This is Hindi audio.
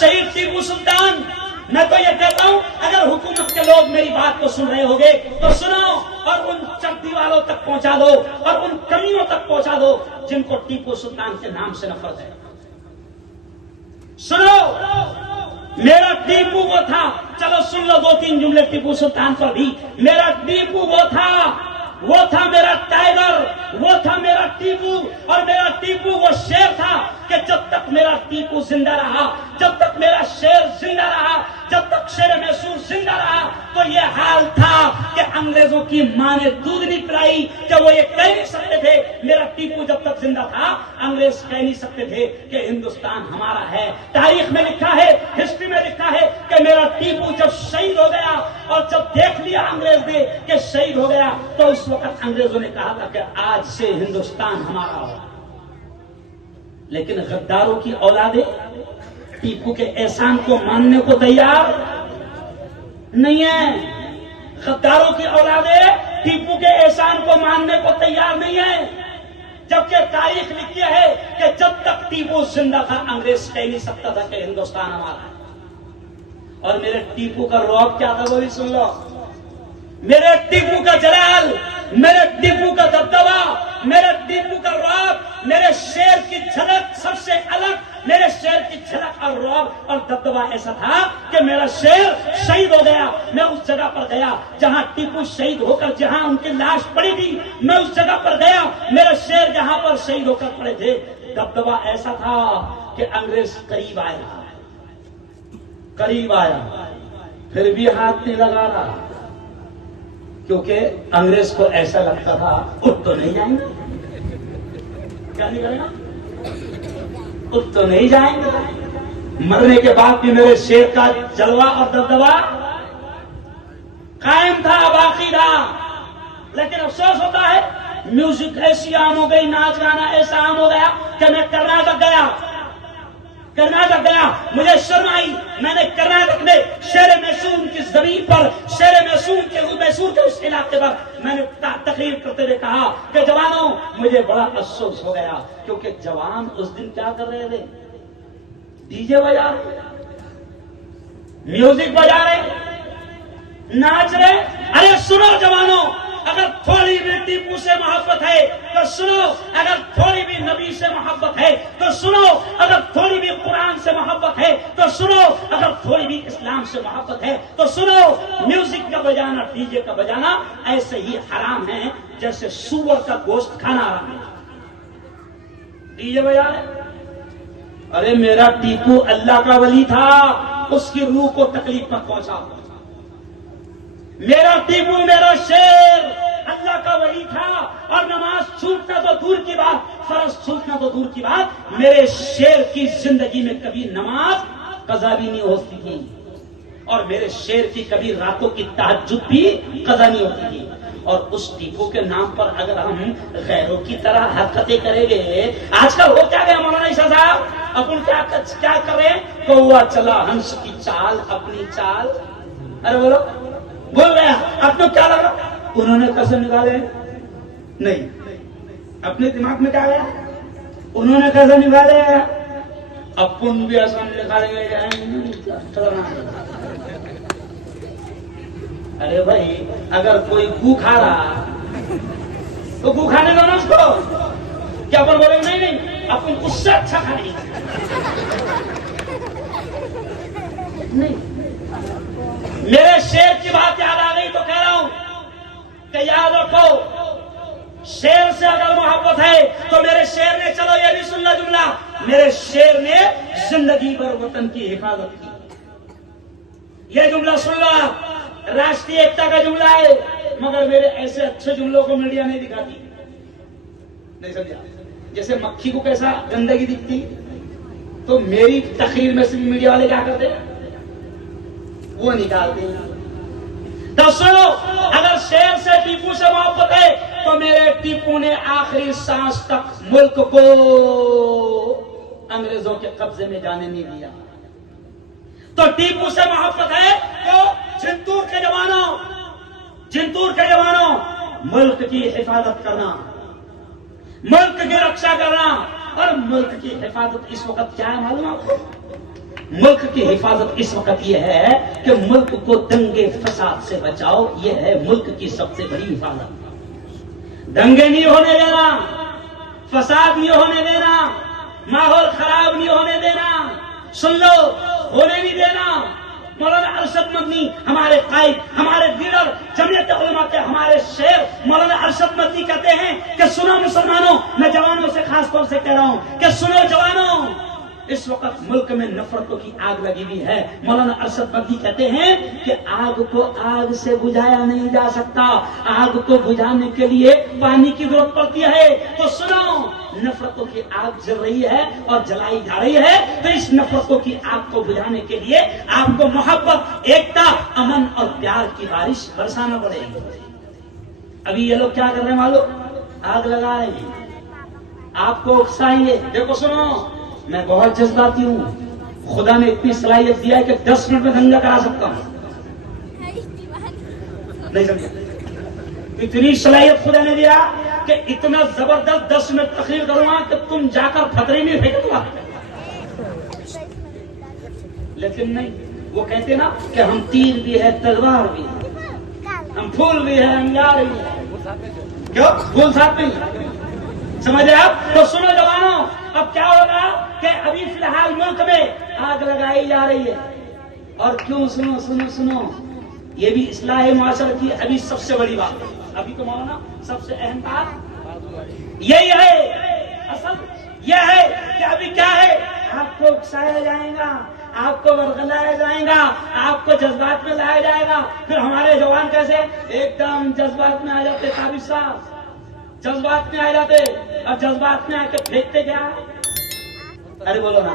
शहीद टीपू सुल्तान। मैं तो ये कहता हूं, अगर हुकूमत के लोग मेरी बात को सुन रहे होंगे तो सुनो और उन चकदी वालों तक पहुंचा दो और उन कमियों तक पहुंचा दो जिनको टीपू सुल्तान के नाम से नफरत है। सुनो, मेरा टीपू वो था, चलो सुन लो 2-3 जुमले टीपू सुल्तान पर भी। मेरा टीपू वो था मेरा टाइगर, वो था मेरा टीपू। और मेरा टीपू वो शेर था कि जब तक मेरा टीपू जिंदा रहा, जब तक मेरा शेर जिंदा रहा, जब तक शेर मैसूर जिंदा रहा, तो ये हाल था कि अंग्रेजों की मां ने दूध नहीं पिलाई कि वो ये कह नहीं सकते थे। मेरा टीपू जब तक जिंदा था, अंग्रेज कह नहीं सकते थे कि हिंदुस्तान हमारा है। तारीख में लिखा है, हिस्ट्री में लिखा है कि मेरा टीपू जब शहीद हो गया और जब देख लिया अंग्रेज ने कि शहीद हो गया, तो उस वक्त अंग्रेजों ने कहा था कि आज से हिंदुस्तान हमारा होगा। लेकिन गद्दारों की औलादे टीपू के एहसान को मानने को तैयार नहीं है। गद्दारों की औलादे टीपू के एहसान को मानने को तैयार नहीं है, जबकि तारीख लिखी है कि जब तक टीपू जिंदा था अंग्रेज कह नहीं सकता था कि हिंदुस्तान हमारा है। और मेरे टीपू का रौब क्या था वो भी सुन लो। मेरे टीपू का जलाल, मेरे टीपू का दबदबा, मेरे टीपू का रौब, मेरे शेर की झलक सबसे अलग। मेरे शेर की झलक और रौब और दबदबा ऐसा था कि मेरा शेर शहीद हो गया। मैं उस जगह पर गया जहां टीपू शहीद होकर, जहां उनकी लाश पड़ी थी, मैं उस जगह पर गया। मेरा शेर जहां पर शहीद होकर पड़े थे, दबदबा ऐसा था कि अंग्रेज करीब आया, फिर भी हाथ नहीं लगा रहा, क्योंकि अंग्रेज को ऐसा लगता था उठ तो नहीं जाएंगे। क्या नहीं करेगा? उठ तो नहीं जाएंगे। मरने के बाद भी मेरे शेर का जलवा और दबदबा कायम था, बाकी था। लेकिन अफसोस होता है, म्यूजिक ऐसी आम हो गई, नाच गाना ऐसा आम हो गया कि मैं कर्नाटक गया, मुझे शर्म आई। मैंने कर्नाटक में शेर मैसूर की जमीन पर, शेर मैसूर के उस इलाके पर मैंने तकरीर करते हुए कहा कि जवानों, मुझे बड़ा अफसोस हो गया, क्योंकि जवान उस दिन क्या कर रहे थे? डीजे बजा रहे, म्यूजिक बजा रहे, नाच रहे। अरे सुनो जवानों, अगर थोड़ी भी टीपू से मोहब्बत है तो सुनो, अगर थोड़ी भी नबी से मोहब्बत है तो सुनो, अगर थोड़ी भी कुरान से मोहब्बत है तो सुनो, अगर थोड़ी भी इस्लाम से मोहब्बत है तो सुनो। म्यूजिक का बजाना, डीजे का बजाना ऐसे ही हराम है जैसे सूअर का गोश्त खाना हराम है। डीजे बजा रहे। अरे मेरा टीपू अल्लाह का वली था, उसकी रूह को तकलीफ मत पहुंचा। मेरा टीपू, मेरा शेर अल्लाह का वली था, और नमाज छूटना तो दूर की बात, फर्ज छूटना तो दूर की बात, मेरे शेर की जिंदगी में कभी नमाज कज़ा भी नहीं होती थी, और मेरे शेर की कभी रातों की तहज्जुद भी कज़ा नहीं होती थी। और उस टीपू के नाम पर अगर हम गैरों की तरह हरकतें करेंगे, आजकल हो क्या गया मौलाना ईसा साहब, अपन क्या करें? कौवा चला हंस की चाल, अपनी चाल। अरे बोलो, बोल गया। अब तो क्या लगा? उन्होंने कसम निकाले नहीं, अपने दिमाग में क्या गया? उन्होंने कसम निकाले, अपन भी आसान निकालेंगे। अरे भाई, अगर कोई गू खा रहा तो गू खाने दो ना उसको। क्या अपन बोलेंगे नहीं, अपन उससे अच्छा खाएंगे? नहीं। मेरे शेर की बात याद आ गई तो कह रहा हूं कि याद रखो, शेर से अगर मोहब्बत है तो मेरे शेर ने, चलो ये भी सुन लो जुमला, मेरे शेर ने जिंदगी भर वतन की हिफाजत की। ये जुमला सुन लो, राष्ट्रीय एकता का जुमला है, मगर मेरे ऐसे अच्छे जुमलों को मीडिया नहीं दिखाती। नहीं समझा? जैसे मक्खी को कैसा गंदगी दिखती, तो मेरी तकरीर में से मीडिया वाले क्या करते हैं? वो निकालते हैं। तो सुनो, अगर शेर से टीपू से मोहब्बत है तो मेरे टीपू ने आखिरी सांस तक मुल्क को अंग्रेजों के कब्जे में जाने नहीं दिया। तो टीपू से मोहब्बत है तो जिंतूर के जवानों, मुल्क की हिफाजत करना, मुल्क की रक्षा करना। और मुल्क की हिफाजत इस वक्त क्या है मालूम आपको? मुल्क की हिफाजत इस वक्त यह है कि मुल्क को दंगे फसाद से बचाओ। यह है मुल्क की सबसे बड़ी हिफाजत। दंगे नहीं होने देना, फसाद नहीं होने देना, माहौल खराब नहीं होने देना। सुन लो, होने नहीं देना। मौलाना अरशद मदनी हमारे कायद, हमारे लीडर, जमीयत उलमा के हमारे शेर मौलाना अरशद मदनी कहते हैं कि सुनो मुसलमानों, मैं जवानों से खास तौर से कह रहा हूं कि सुनो जवानों, इस वक्त मुल्क में नफरतों की आग लगी हुई है। मौलाना अरशद मदनी कहते हैं कि आग को आग से बुझाया नहीं जा सकता, आग को बुझाने के लिए पानी की जरूरत पड़ती है। तो सुनो, नफरतों की आग जल रही है और जलाई जा रही है, तो इस नफरतों की आग को बुझाने के लिए आपको मोहब्बत, एकता, अमन और प्यार की बारिश बरसाना पड़ेगी। अभी ये लोग क्या कर रहे हैं मालूम? आग लगा रहे हैं, आपको उकसाएंगे। देखो सुनो, मैं बहुत जज्बाती हूं। खुदा ने इतनी सलाहियत दिया है कि 10 मिनट में दंगा करा सकता हूं। नहीं समझे? इतनी सलाहियत खुदा ने दिया कि इतना जबरदस्त 10 मिनट तकरीर करूंगा कि तुम जाकर फतरे में फेंक दूंगा। लेकिन नहीं, वो कहते ना कि हम तीर भी है, तलवार भी है, हम फूल भी है, अंगार भी है। क्यों? फूल साथ नहीं समझ रहे आप? तो सुनो जवानों, अब क्या होगा कि अभी फिलहाल मुल्क में आग लगाई जा रही है। और क्यों? सुनो सुनो सुनो, ये भी इस्लाह मुआशरत की अभी सबसे बड़ी बात है। अभी तो मौलाना सबसे अहम बात यही है, असल यह है कि अभी क्या है, आपको उकसाया जाएगा, आपको वर्गलाया जाएगा, आपको जज्बात में लाया जाएगा। फिर हमारे जवान कैसे एकदम जज्बात में आ जाते, काबिज साहब जज्बात में आ जाते, और जज्बात में आके फेंकते क्या? अरे बोलो ना,